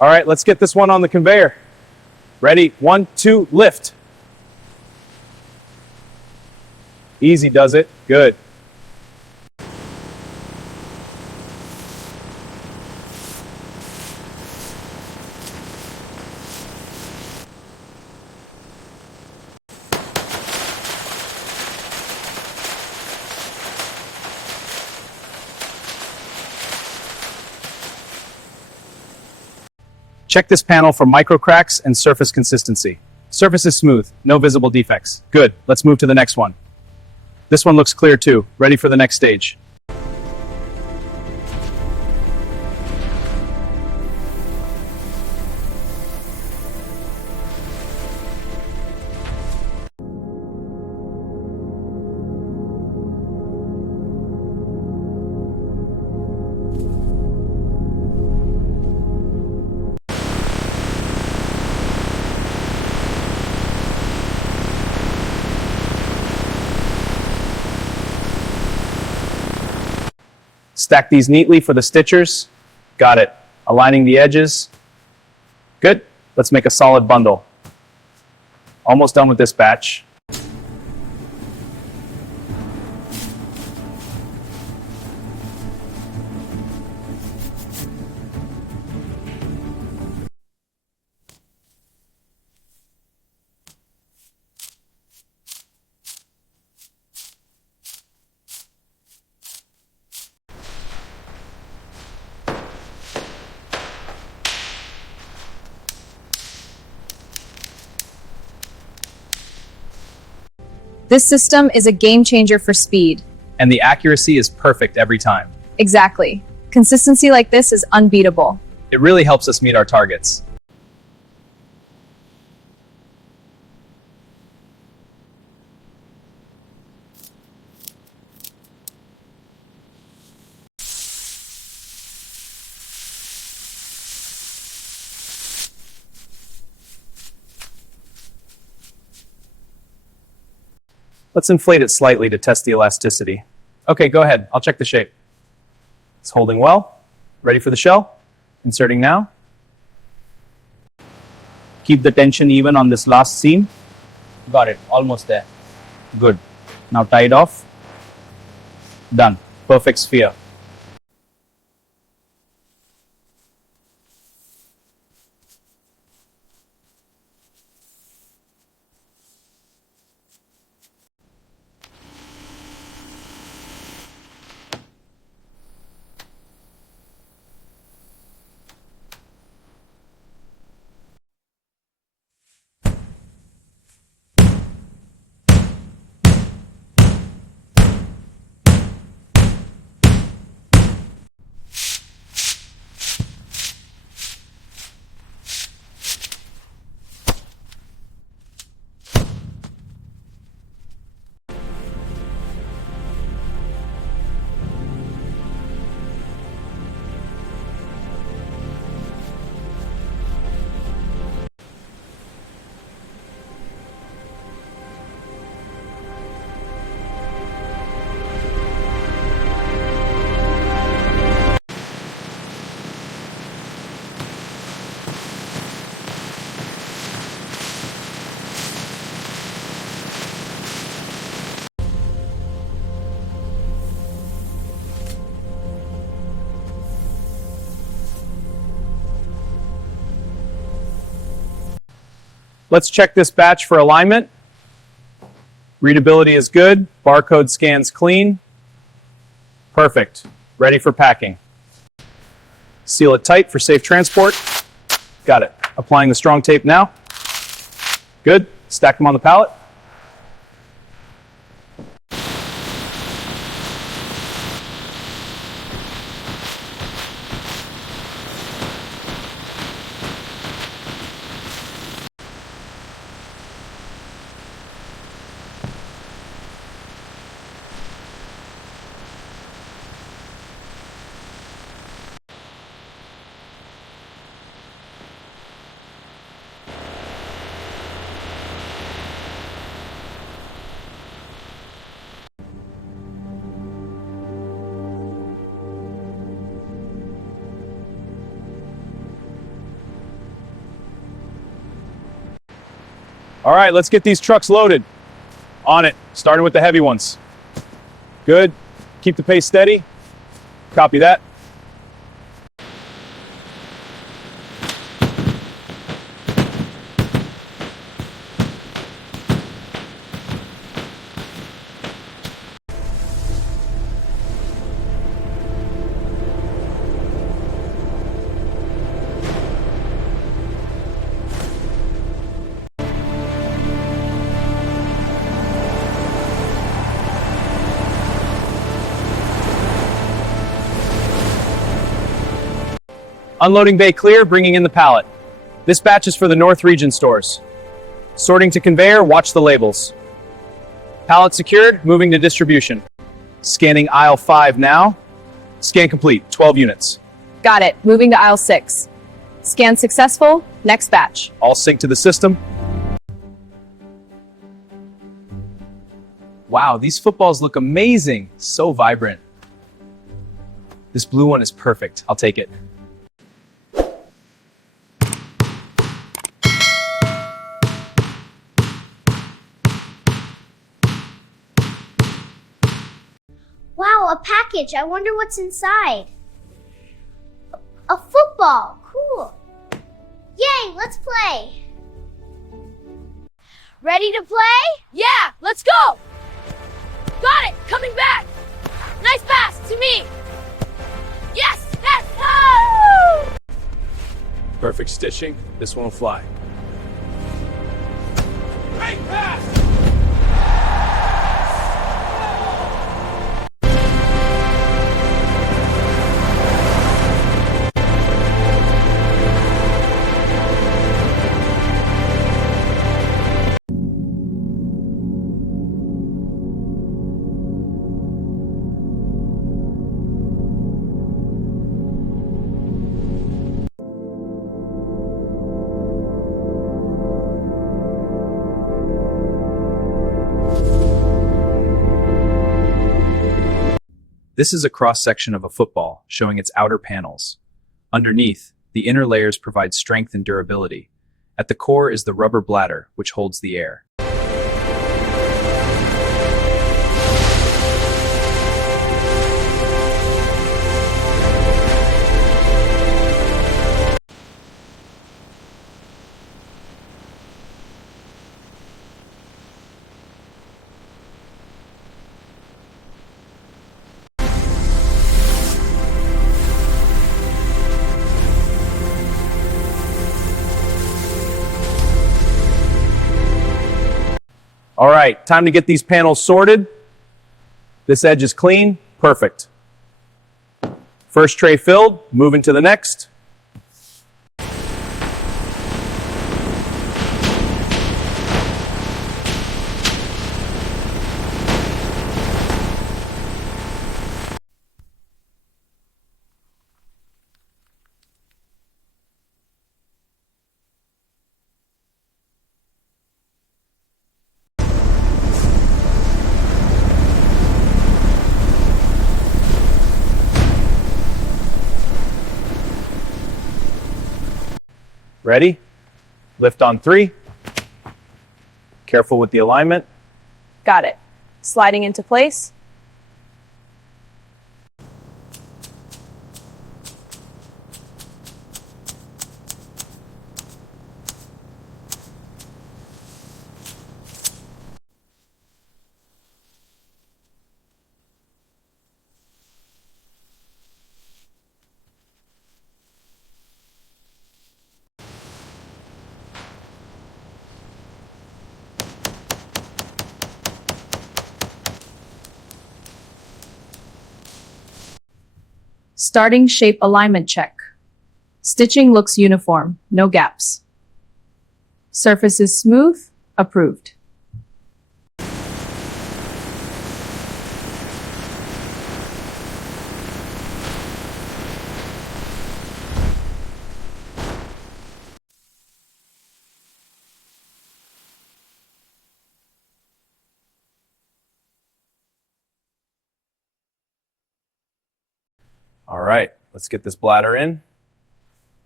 All right, let's get this one on the conveyor. Ready? 1, 2, lift. Easy does it. Good. Check this panel for micro cracks and surface consistency. Surface is smooth, no visible defects. Good, let's move to the next one. This one looks clear too, ready for the next stage. Stack these neatly for the stitchers. Got it. Aligning the edges. Good. Let's make a solid bundle. Almost done with this batch. This system is a game changer for speed. And the accuracy is perfect every time. Exactly. Consistency like this is unbeatable. It really helps us meet our targets. Let's inflate it slightly to test the elasticity. Okay, go ahead. I'll check the shape. It's holding well. Ready for the shell? Inserting now. Keep the tension even on this last seam. Got it. Almost there. Good. Now tie it off. Done. Perfect sphere. Let's check this batch for alignment. Readability is good. Barcode scans clean. Perfect. Ready for packing. Seal it tight for safe transport. Got it. Applying the strong tape now. Good. Stack them on the pallet. All right, let's get these trucks loaded. On it, starting with the heavy ones. Good. Keep the pace steady. Copy that. Unloading bay clear, bringing in the pallet. This batch is for the North Region stores. Sorting to conveyor, watch the labels. Pallet secured, moving to distribution. Scanning aisle 5 now. Scan complete, 12 units. Got it. Moving to aisle 6. Scan successful. Next batch. All sync to the system. Wow, these footballs look amazing. So vibrant. This blue one is perfect. I'll take it. Wow, a package. I wonder what's inside. A football. Cool. Yay, let's play. Ready to play? Yeah, let's go! Got it! Coming back! Nice pass to me! Yes! Yes! Oh! Perfect stitching. This one will fly. Great pass! This is a cross-section of a football, showing its outer panels. Underneath, the inner layers provide strength and durability. At the core is the rubber bladder, which holds the air. All right, time to get these panels sorted. This edge is clean, perfect. First tray filled, moving to the next. Ready? Lift on 3. Careful with the alignment. Got it. Sliding into place. Starting shape alignment check. Stitching looks uniform, no gaps. Surface is smooth, approved. All right, let's get this bladder in.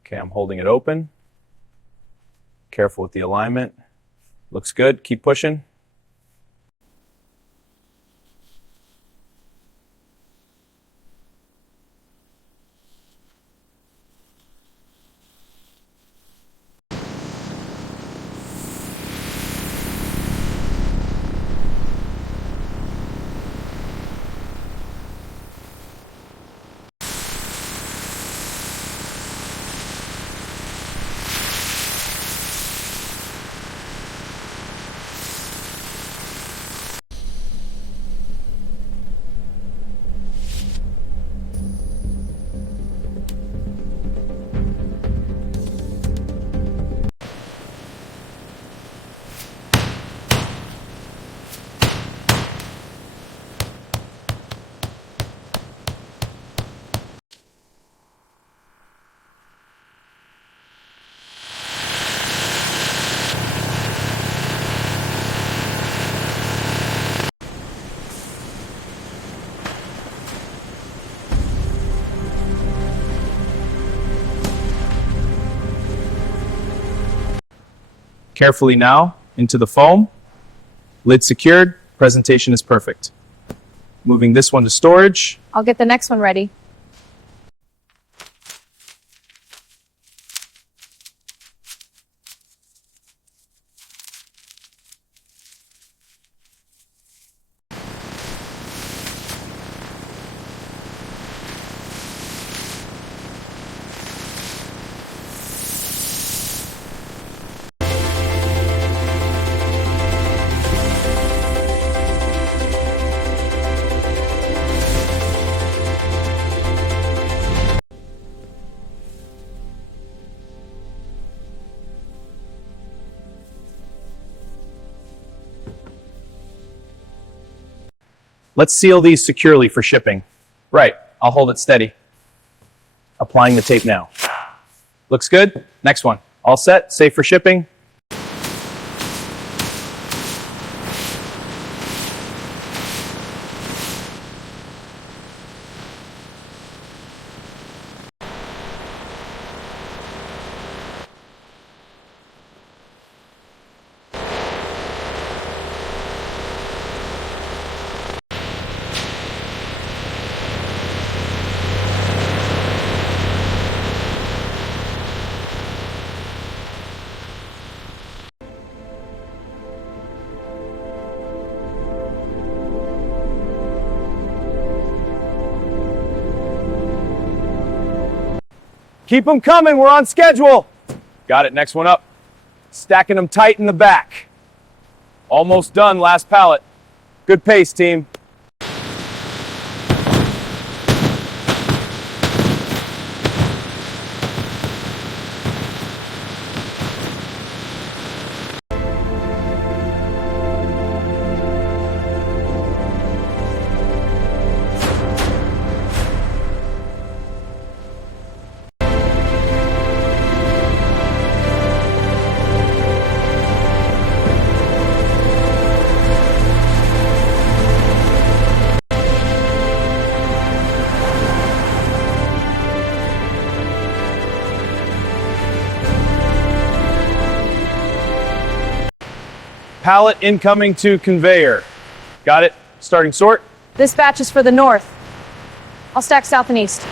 Okay, I'm holding it open. Careful with the alignment. Looks good. Keep pushing. Carefully now into the foam. Lid secured. Presentation is perfect. Moving this one to storage. I'll get the next one ready. Let's seal these securely for shipping. Right, I'll hold it steady. Applying the tape now. Looks good. Next one. All set, safe for shipping. Keep them coming, we're on schedule. Got it, next one up. Stacking them tight in the back. Almost done, last pallet. Good pace, team. Pallet incoming to conveyor. Got it? Starting sort. This batch is for the north. I'll stack south and east.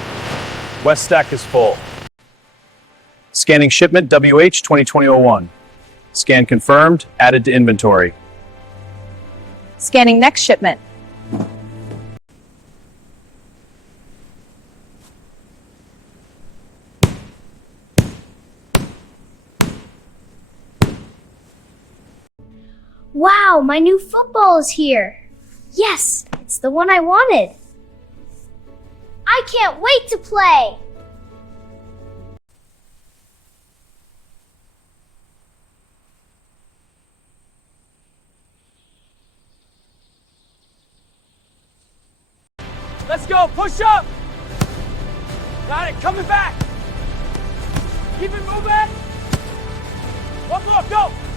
West stack is full. Scanning shipment WH 2020-01. Scan confirmed, added to inventory. Scanning next shipment. Wow, my new football is here. Yes, it's the one I wanted. I can't wait to play. Let's go, push up. Got it, coming back. Keep it moving. One more, go.